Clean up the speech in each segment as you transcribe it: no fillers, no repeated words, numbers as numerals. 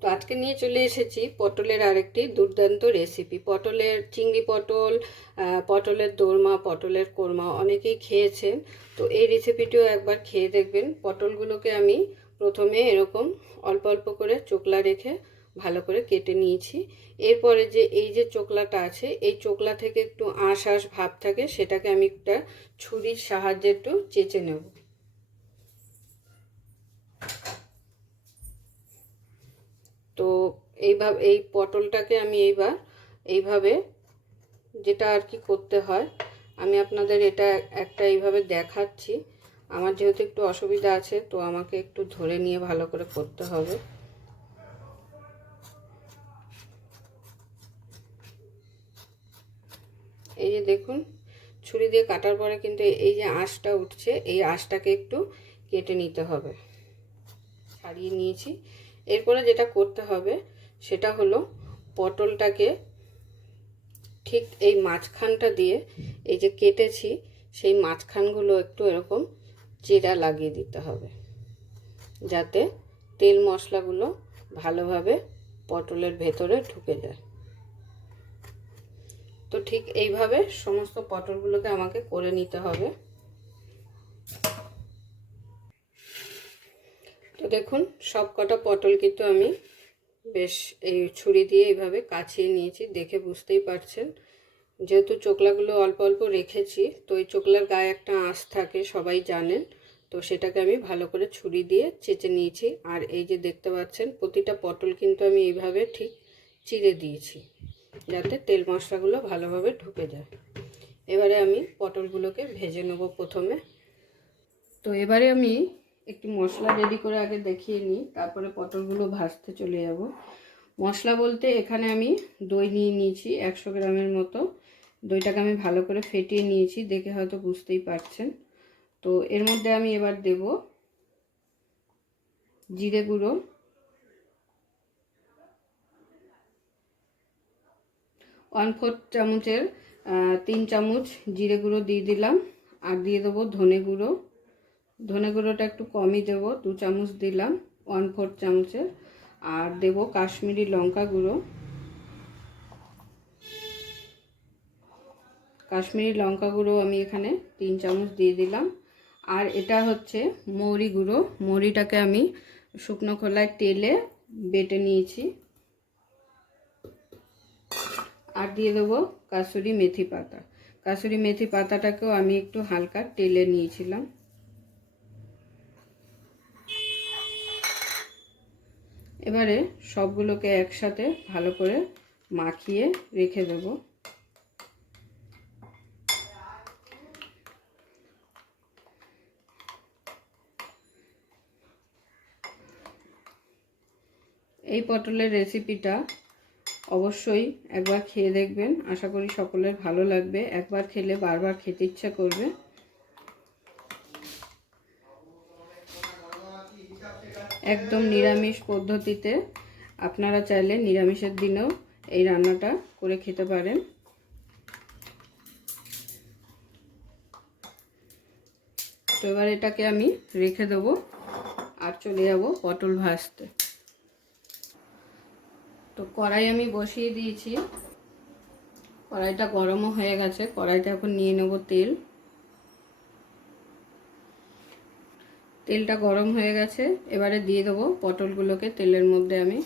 তো আজকে নিয়ে চলে এসেছি পটলের আরেকটি দুর্দান্ত রেসিপি। পটলের চিংড়ি পটল, পটলের দোরমা, পটলের কোরমা অনেকেই খেয়েছেন। তো এই রেসিপিটিও একবার খেয়ে দেখবেন। পটলগুলোকে আমি প্রথমে এরকম অল্প অল্প করে চোকলা রেখে ভালো করে কেটে নিয়েছি। এরপরে যে এই যে চোকলাটা আছে, এই চোকলা থেকে একটু আঁশ আঁশ ভাব থাকে, সেটাকে আমি একটা ছুরির সাহায্যে একটু চেঁচে নেব। তো এইভাবে এই পটলটাকে আমি এইভাবে যেটা আর কি করতে হয়, আমি আপনাদের এটা একটা এইভাবে দেখাচ্ছি। আমার যেহেতু একটু অসুবিধা আছে, তো আমাকে একটু ধরে নিয়ে ভালো করে করতে হবে। এই যে দেখুন, ছুরি দিয়ে কাটার পরে কিন্তু এই যে আঁশটা উঠছে, এই আঁশটাকে একটু কেটে নিতে হবে। ছাড়িয়ে নিয়েছি। এরপরে যেটা করতে হবে সেটা হলো পটলটাকে ঠিক এই মাঝখানটা দিয়ে এই যে কেটেছি, সেই মাঝখানগুলো একটু এরকম চিরা লাগিয়ে দিতে হবে, যাতে তেল মশলাগুলো ভালোভাবে পটলের ভেতরে ঢুকে যায়। তো ঠিক এইভাবে সমস্ত পটলগুলোকে আমাকে করে নিতে হবে। তো দেখুন, সব কটা পটল কিন্তু আমি বেশ এই ছুরি দিয়ে এইভাবে কাছিয়ে নিয়েছি, দেখে বুঝতেই পারছেন। যেহেতু চোকলাগুলো অল্প অল্প রেখেছি, তো এই চোকলার গায়ে একটা আঁশ থাকে, সবাই জানেন। তো সেটাকে আমি ভালো করে ছুরি দিয়ে চেঁচে নিয়েছি। আর এই যে দেখতে পাচ্ছেন, প্রতিটা পটল কিন্তু আমি এইভাবে ঠিক চিড়ে দিয়েছি, যাতে তেল মশলাগুলো ভালোভাবে ঢুকে যায়। এবারে আমি পটলগুলোকে ভেজে নেব প্রথমে। তো এবারে আমি একটু মশলা রেডি করে আগে দেখিয়ে নিই, তারপরে পটলগুলো ভাজতে চলে যাব। মশলা বলতে এখানে আমি দই নিয়ে নিয়েছি 100 গ্রামের মতো। দইটাকে আমি ভালো করে ফেটিয়ে নিয়েছি, দেখে হয়তো বুঝতেই পারছেন। তো এর মধ্যে আমি এবার দেব জিরে গুঁড়ো, 1/4 চামচের 3 চামচ জিরে গুঁড়ো দিয়ে দিলাম। আর দিয়ে দেবো ধনে গুঁড়ো। ধনে গুঁড়োটা একটু কমই দেবো, 2 চামচ দিলাম 1/4 চামচের। আর দেব কাশ্মীরি লঙ্কা গুঁড়ো। কাশ্মীরি লঙ্কা গুঁড়ো আমি এখানে 3 চামচ দিয়ে দিলাম। আর এটা হচ্ছে মৌরি গুঁড়ো। মৌরিটাকে আমি শুকনো খোলায় তেলে বেটে নিয়েছি। আর দিয়ে দেবো কাসুরি মেথি পাতা। কাসুরি মেথি পাতাটাকেও আমি একটু হালকা তেলে নিয়েছিলাম। এবারে সবগুলোকে একসাথে ভালো করে মাখিয়ে রেখে দেবো। এই পটলের রেসিপিটা অবশ্যই একবার খেয়ে দেখবেন, আশা করি সকলের ভালো লাগবে। একবার খেলে বারবার খেতে ইচ্ছা করবে। একদম নিরামিষ পদ্ধতিতে, আপনারা চাইলে নিরামিষের দিনেও এই রান্নাটা করে খেতে পারেন। তো এবার এটাকে আমি রেখে দেবো আর চলে যাব পটল ভাজতে। তো কড়াই আমি বসিয়ে দিয়েছি, কড়াইটা গরমও হয়ে গেছে। কড়াইটা এখন নিয়ে নেব তেল। তেলটা গরম হয়ে গেছে, এবারে দিয়ে দেবো পটলগুলোকে তেলের মধ্যে। আমি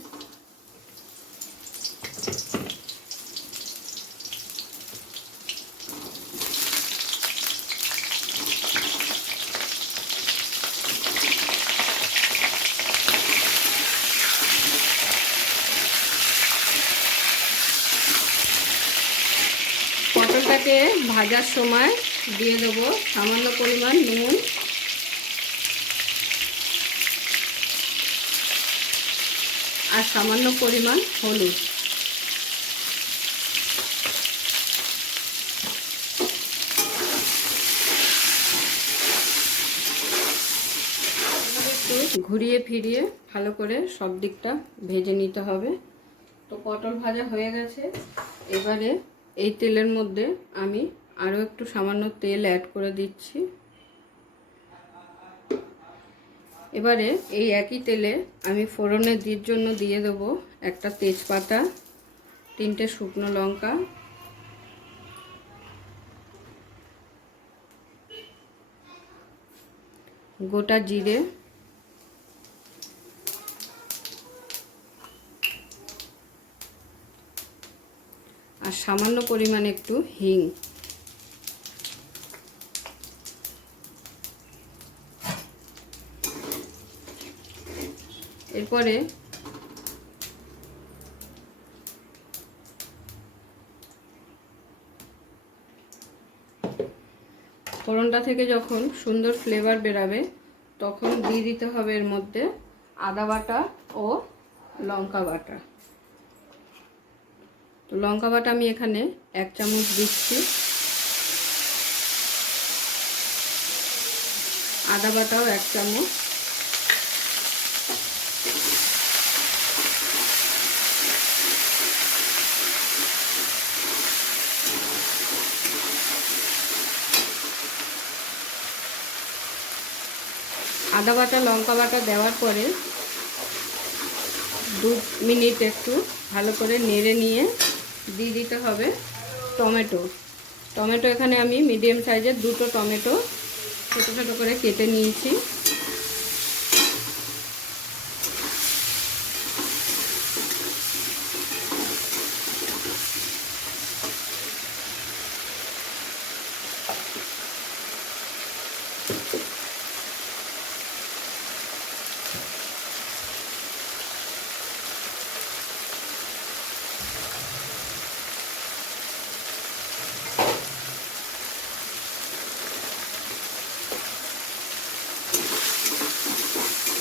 পটলটাকে ভাজার সময় দিয়ে দেবো সামান্য পরিমাণ নুন, আর সামান্য পরিমাণ হলুদ। একটু ঘুরিয়ে ফিরিয়ে ভালো করে সব দিকটা ভেজে নিতে হবে। তো পটল ভাজা হয়ে গেছে। এবারে এই তেলের মধ্যে আমি আরও একটু সামান্য তেল অ্যাড করে দিচ্ছি। এবারে এই একই তেলে আমি ফোড়নের জন্য দিয়ে দেবো একটা তেজপাতা, 3টে শুকনো লঙ্কা, গোটা জিরে, আর সামান্য পরিমাণে একটু হিং। এরপরে ফোড়নটা থেকে যখন সুন্দর ফ্লেভার বেরাবে তখন দিয়ে দিতে হবে এর মধ্যে আদা বাটা ও লঙ্কা বাটা। তো লঙ্কা বাটা আমি এখানে 1 চামচ দিচ্ছি, আদা বাটাও 1 চামচ, আদা বাটা লঙ্কা বাটা দেওয়ার পরে 2 মিনিট একটু ভালো করে নেড়ে নিয়ে দিয়ে দিতে হবে টমেটো। টমেটো এখানে আমি মিডিয়াম সাইজের 2টো টমেটো ছোটো ছোটো করে কেটে নিয়েছি।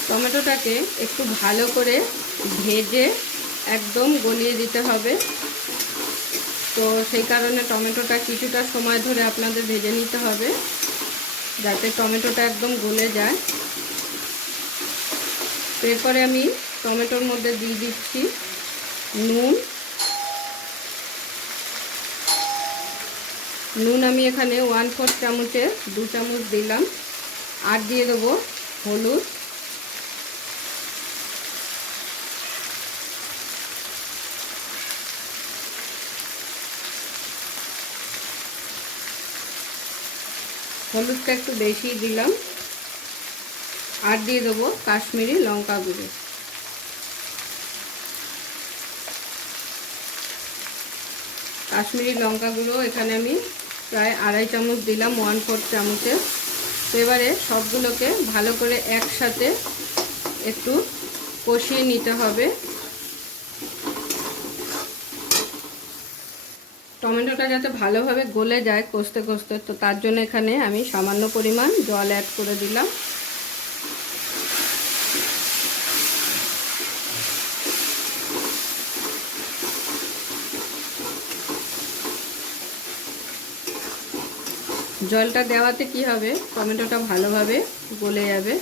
টমেটোটাকে একটু ভালো করে ভেজে একদম গলিয়ে দিতে হবে। তো সেই কারণে টমেটোটা কিছুটা সময় ধরে আপনাদের ভেজে নিতে হবে যাতে টমেটোটা একদম গলে যায়। এরপরে আমি টমেটোর মধ্যে দিয়ে দিচ্ছি নুন আমি এখানে 1/4 চামচের 2 চামচ দিলাম। আর দিয়ে দেবো হলুদ, হলুদটা একটু বেশি দিলাম। আর দিয়ে দেবো কাশ্মীরি লঙ্কা গুঁড়ো। কাশ্মীরি লঙ্কা গুঁড়ো এখানে আমি প্রায় 2.5 চামচ দিলাম 1/4 চামচের। তো এবারে সবগুলোকে ভালো করে একসাথে একটু কষিয়ে নিতে হবে। টমেটোটা যাতে ভালোভাবে গলে যায় কষতে কষতে, তো তার জন্য এখানে আমি সামান্য পরিমাণ জল অ্যাড করে দিলাম। জলটা দেওয়াতে কি হবে, টমেটোটা ভালোভাবে গলে যাবে।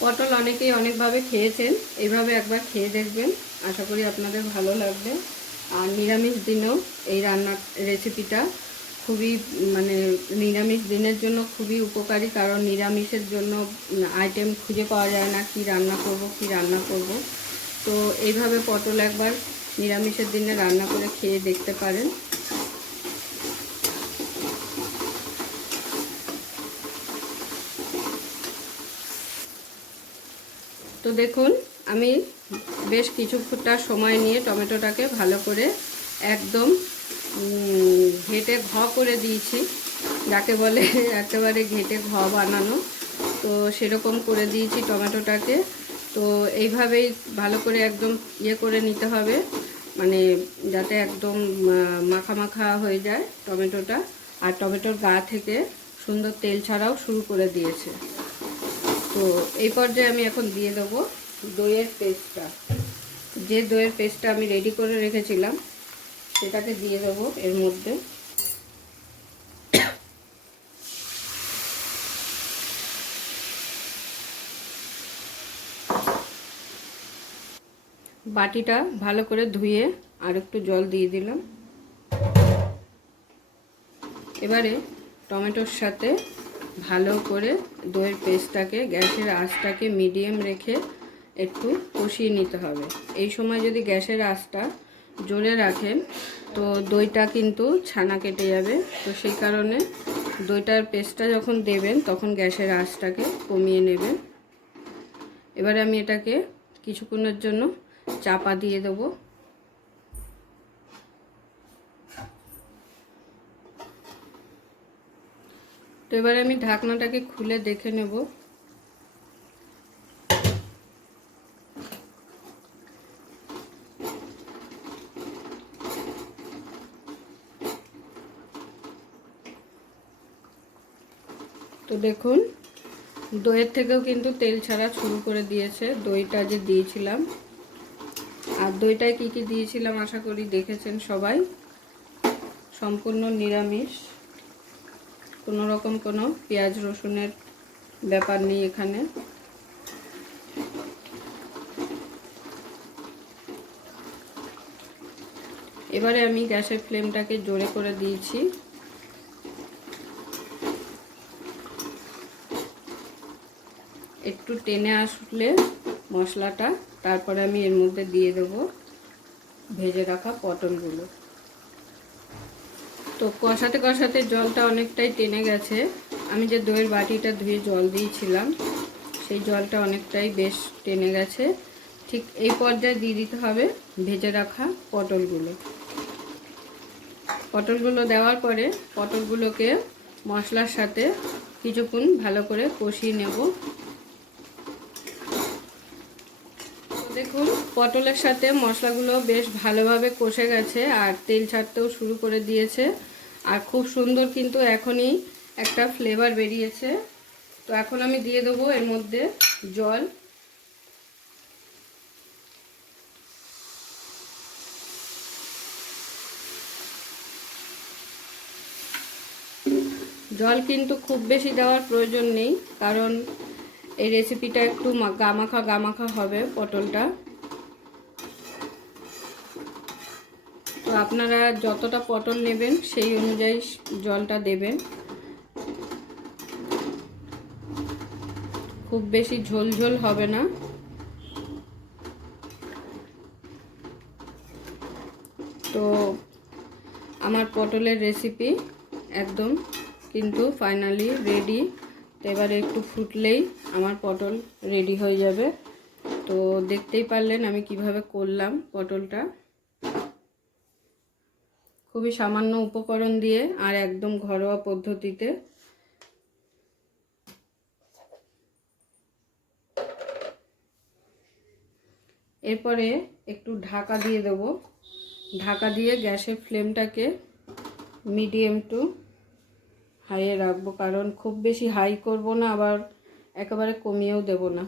পটল অনেকেই অনেকভাবে খেয়েছেন, এইভাবে একবার খেয়ে দেখবেন, আশা করি আপনাদের ভালো লাগবে। আর নিরামিষ দিনেও এই রান্নার রেসিপিটা খুবই নিরামিষ দিনের জন্য খুবই উপকারী, কারণ নিরামিষের জন্য আইটেম খুঁজে পাওয়া যায় না কি রান্না করব। তো এইভাবে পটল একবার নিরামিষের দিনে রান্না করে খেয়ে দেখতে পারেন। তো দেখুন আমি বেশ কিছুটা সময় নিয়ে টমেটোটাকে ভালো করে একদম ঘেটে করে দিয়েছি, যাকে বলে একেবারে ঘেটে বানানো। তো সেরকম করে দিয়েছি টমেটোটাকে। তো এইভাবেই ভালো করে একদম করে নিতে হবে, যাতে একদম মাখা মাখা হয়ে যায় টমেটোটা। আর টমেটোর গা থেকে সুন্দর তেল ছাড়াও শুরু করে দিয়েছে। তো এই পর্যায়ে আমি এখন দিয়ে দেবো দইয়ের পেস্টটা। যে দইয়ের পেস্টটা আমি রেডি করে রেখেছিলাম সেটাকে দিয়ে দেবো এর মধ্যে। বাটিটা ভালো করে ধুয়ে আর একটু জল দিয়ে দিলাম। এবারে টমেটোর সাথে ভালো করে দইয়ের পেস্টটাকে, গ্যাসের আঁচটাকে মিডিয়াম রেখে একটু কষিয়ে নিতে হবে। এই সময় যদি গ্যাসের আঁচটা জোরে রাখেন তো দইটা কিন্তু ছানা কেটে যাবে। তো সেই কারণে দইটার পেস্টটা যখন দেবেন তখন গ্যাসের আঁচটাকে কমিয়ে নেবেন। এবারে আমি এটাকে কিছুক্ষণের জন্য চাপা দিয়ে দেবো। তো এবারে আমি ঢাকনাটাকে খুলে দেখে নেব। তো দেখুন দইয়ের থেকেও কিন্তু তেল ছাড়া শুরু করে দিয়েছে দইটা যে দিয়েছিলাম। আর দইটায় কি কি দিয়েছিলাম আশা করি দেখেছেন সবাই। সম্পূর্ণ নিরামিষ, কোনো রকম কোনো পেঁয়াজ রসুনের ব্যাপার নেই এখানে। এবারে আমি গ্যাসের ফ্লেমটাকে জোরে করে দিয়েছি। একটু টেনে আসলে মশলাটা, তারপরে আমি এর মধ্যে দিয়ে দেব ভেজে রাখা পটলগুলো। তো কষাতে কষাতে জলটা অনেকটাই টেনে গেছে। আমি যে দইয়ের বাটিটা ধুয়ে জল দিয়েছিলাম সেই জলটা অনেকটাই বেশ টেনে গেছে। ঠিক এই পর্যায়ে দিয়ে দিতে হবে ভেজে রাখা পটলগুলো। পটলগুলো দেওয়ার পরে পটলগুলোকে মশলার সাথে কিছুক্ষণ ভালো করে কষিয়ে নেব। দেখুন পটলের সাথে মশলাগুলো বেশ ভালোভাবে কষে গেছে আর তেল ছাড়তেও শুরু করে দিয়েছে। আর খুব সুন্দর কিন্তু এখনই একটা ফ্লেভার বেরিয়েছে। তো এখন আমি দিয়ে দেবো এর মধ্যে জল। জল কিন্তু খুব বেশি দেওয়ার প্রয়োজন নেই, কারণ এই রেসিপিটা একটু গামাখা গামাখা হবে পটলটা। তো আপনারা যতটা পটল নেবেন সেই অনুযায়ী জলটা দেবেন। খুব বেশি ঝোল ঝোল হবে না। তো আমার পটলের রেসিপি একদম কিন্তু ফাইনালি রেডি। তো এবারে একটু ফুটলেই আমার পটল রেডি হয়ে যাবে। তো দেখতেই পারলেন আমি কিভাবে করলাম পটলটা, খুবই সামান্য উপকরণ দিয়ে আর একদম ঘরোয়া পদ্ধতিতে। এরপরে একটু ঢাকা দিয়ে দেব। ঢাকা দিয়ে গ্যাসের ফ্লেমটাকে মিডিয়াম টু হাইয়ে রাখবো, কারণ খুব বেশি হাই করব না, আবার একেবারে কমিয়েও দেব না,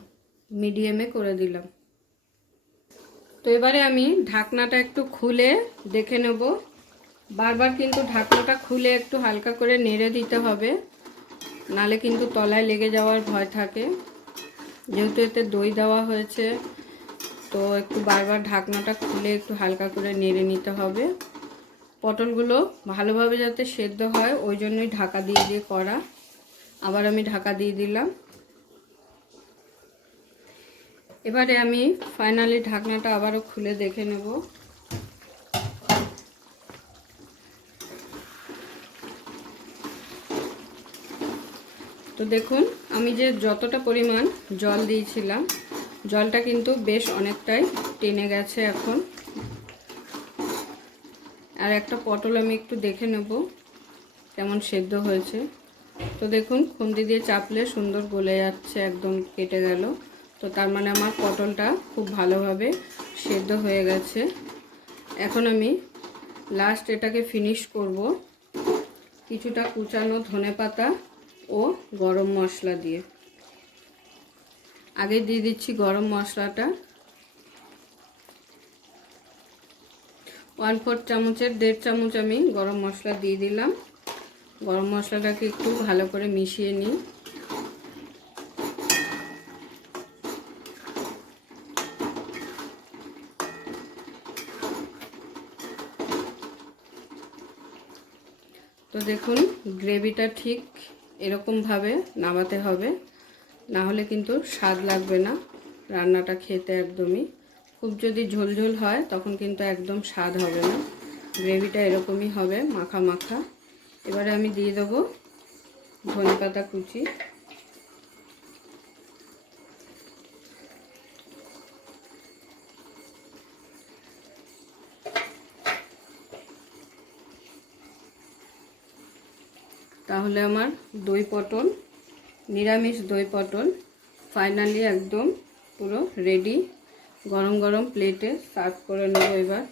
মিডিয়ামে করে দিলাম। তো এবারে আমি ঢাকনাটা একটু খুলে দেখে নেব। বারবার কিন্তু ঢাকনাটা খুলে একটু হালকা করে নেড়ে দিতে হবে, নালে কিন্তু তলায় লেগে যাওয়ার ভয় থাকে। যেহেতু এতে দই দেওয়া হয়েছে তো একটু বারবার ঢাকনাটা খুলে একটু হালকা করে নেড়ে নিতে হবে। পটলগুলো ভালোভাবে যাতে সেদ্ধ হয় ওই জন্যই ঢাকা দিয়ে দিয়ে করা। আবার আমি ঢাকা দিয়ে দিলাম। এবারে আমি ফাইনালি ঢাকনাটা আবারও খুলে দেখে নেব। তো দেখুন আমি যে যতটা পরিমাণ জল দিয়েছিলাম জলটা কিন্তু বেশ অনেকটাই টেনে গেছে এখন। আর একটা পটল আমি একটু দেখে নেব কেমন সেদ্ধ হয়েছে। তো দেখুন খুন্তি দিয়ে চাপলে সুন্দর গলে যাচ্ছে, একদম কেটে গেল। তো তার মানে আমার পটলটা খুব ভালোভাবে সেদ্ধ হয়ে গেছে। এখন আমি লাস্ট এটাকে ফিনিশ করব কিছুটা কুচানো ধনেপাতা ও গরম মশলা দিয়ে। আগে দিয়ে দিচ্ছি গরম মশলাটা। 1/4 চামচের 1.5 চামচ আমি গরম মশলা দিয়ে দিলাম। গরম মশলাটাকে একটু ভালো করে মিশিয়ে নিই। তো দেখুন গ্রেভিটা ঠিক এরকমভাবে নামাতে হবে, না হলে কিন্তু স্বাদ লাগবে না রান্নাটা খেতে। একদমই খুব যদি ঝোলঝোল হয় তখন কিন্তু একদম স্বাদ হবে না। গ্রেভিটা এরকমই হবে, মাখা মাখা। এবারে আমি দিয়ে দেবো ধনেপাতা কুচি, তাহলে আমার দই পটল, নিরামিষ দই পটল ফাইনালি একদম পুরো রেডি। গরম গরম প্লেটে সার্ভ করে নেব এবার।